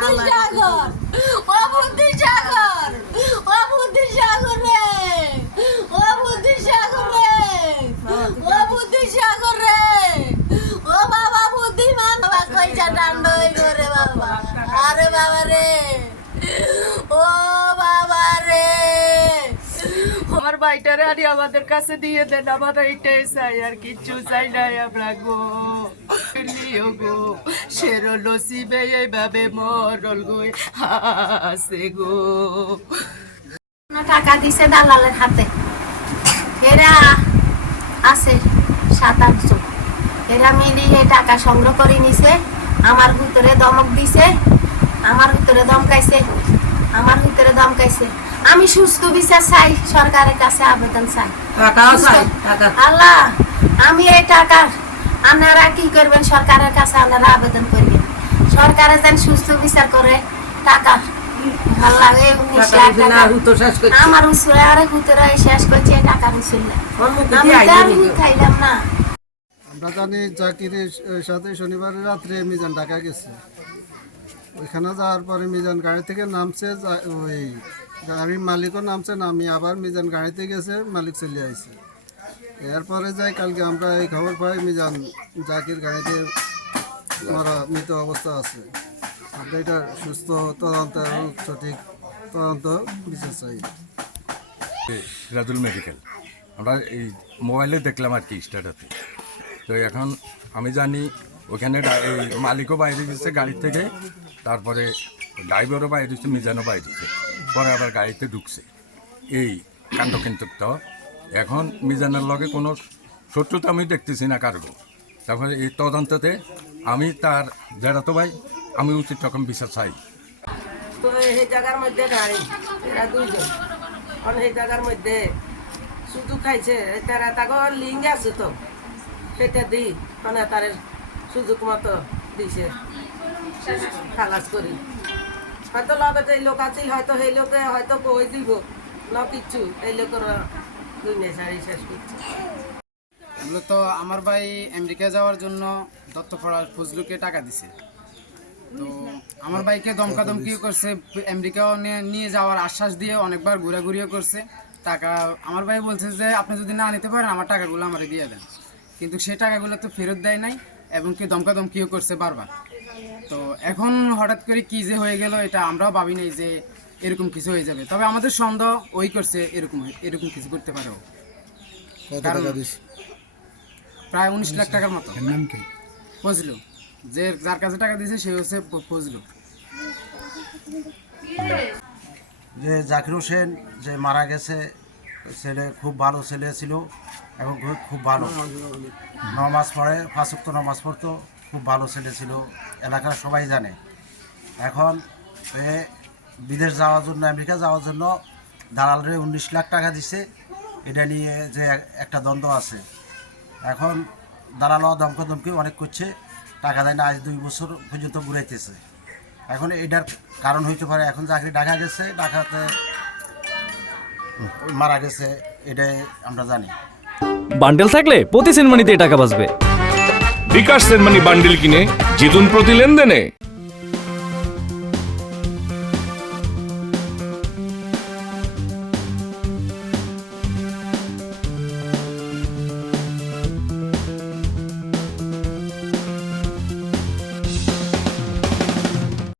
সাগর ও বুদ্ধি সাগর ও বুদ্ধি সাগর রে ও বুদ্ধি সাগর রে ও বুদ্ধি সাগর রে ও বাবা বুদ্ধিমান বাবা কইছা ডান্ড হই করে বাবা আরে বাবা রে ও ভাইটারে আনি, আমাদের কাছে দিয়ে দেন আমার এইটাই চাই আর কিচ্ছু চাই নাই আমরা গো। গো শের নসিবে এইভাবে মরল গো হাসে গো। টাকা দিছে দালালের হাতে। এরা আছে সাত আটজন এরা মিলিয়ে টাকা সংগ্রহ করে নিছে, আমার ভিতরে দমক দিছে, আমার ভিতরে দমকাইছে আমার ভিতরে আমি সুস্থ বিচার চাই সরকারের কাছে আবেদন চাই। আল্লাহ আমি এই টাকার আপনারা কি করবেন? সরকারের কাছে আপনারা আবেদন করবেন। সরকারে যেন সুস্থ বিচার করে টাকা। আল্লাহ। আমার উসুরে আরে হুতরে শেষ করছে টাকার আমি খাইলাম না। আমরা জানি জাকিরের সাথে শনিবার রাত্রে মিজান ঢাকা গেছে। ওইখানে যাওয়ার পরে মিজান গাড়ি থেকে নামছে ওই গাড়ির মালিকও নামছে নামি আবার মিজান গাড়িতে গেছে, মালিক চলে আইছে। এরপরে যাই, কালকে আমরা এই খবর পাই, মিজান জাকির গাড়িতে মারা মৃত অবস্থা আছে। আমরা এটা সুস্থ তদন্ত এবং সঠিক তদন্ত বিচার চাই। সিরাজুল মেডিকেল। আমরা এই মোবাইলে দেখলাম আর কি স্ট্যাটাসে। তো এখন আমি জানি ওখানে মালিকও বাইরে গেছে গাড়ি থেকে। তারপরে ড্রাইভারও বাইরে দিচ্ছে মিজানও বাইরে দিচ্ছে পরে আবার গাড়িতে ঢুকছে। এই কাণ্ড কিন্তু এখন মিজানের লগে কোনো শত্রুতা আমি দেখতেছি না কারগো তারপরে এই তদন্ততে আমি তার জেরাতো ভাই, আমি উচিত রকম বিচার চাই। তো এই জায়গার মধ্যে শুধু খাইছে তারা তাকে আছে তো। সেটা দিই। সুযোগ মতো দিছে। খালাস করি। হয়তো লগতে এই লোক আছিল, হয়তো সেই লোকে হয়তো কই দিব। ন কিচ্ছু এই লোকের দুই নেশারি শেষ করছে। মূলত আমার ভাই আমেরিকা যাওয়ার জন্য দত্তপাড়ার ফজলুকে টাকা দিছে। তো আমার ভাইকে দমকা দমকিও করছে, আমেরিকাও নিয়ে- যাওয়ার আশ্বাস দিয়ে অনেকবার ঘোরাঘুরিও করছে। টাকা, আমার ভাই বলছে যে, আপনি যদি না নিতে পারেন, আমার টাকাগুলো আমার দিয়ে দেন। কিন্তু সেই টাকাগুলো তো ফেরত দেয় নাই। এবং কি দমকা দমকিও করছে বারবার। তো এখন হঠাৎ করে কি যে হয়ে গেল এটা আমরাও ভাবি নাই যে এরকম কিছু হয়ে যাবে। তবে আমাদের সন্দেহ ওই করছে এরকম এরকম কিছু করতে পারে কারণ প্রায় উনিশ লাখ টাকার মতো। ফজলু। যে যার কাছে টাকা দিয়েছে সে হচ্ছে ফজলু। যে জাকির হোসেন যে মারা গেছে ছেলে খুব ভালো ছেলে ছিল এবং খুব- ভালো। নমাজ পড়ে ফাঁসুক্ত নমাজ পড়তো, খুব ভালো ছেলে ছিল, এলাকার সবাই জানে। এখন এ বিদেশ যাওয়ার জন্য, আমেরিকা যাওয়ার জন্য দালালরে উনিশ লাখ টাকা দিছে, এটা নিয়ে যে একটা দ্বন্দ্ব আছে। এখন দালাল দমকা দমকি অনেক করছে, টাকা দেয় না, আজ দুই বছর পর্যন্ত ঘুরাইতেছে। এখন এটার কারণ হইতে পারে, এখন চাকরি ঢাকা গেছে, ঢাকাতে মারা গেছে এটাই আমরা জানি। বান্ডেল থাকলে প্রতি সিনেমানিতে টাকা বাঁচবে। বিকাশ সেনমানি বান্ডিল কিনে জিতুন প্রতি লেনদেনে।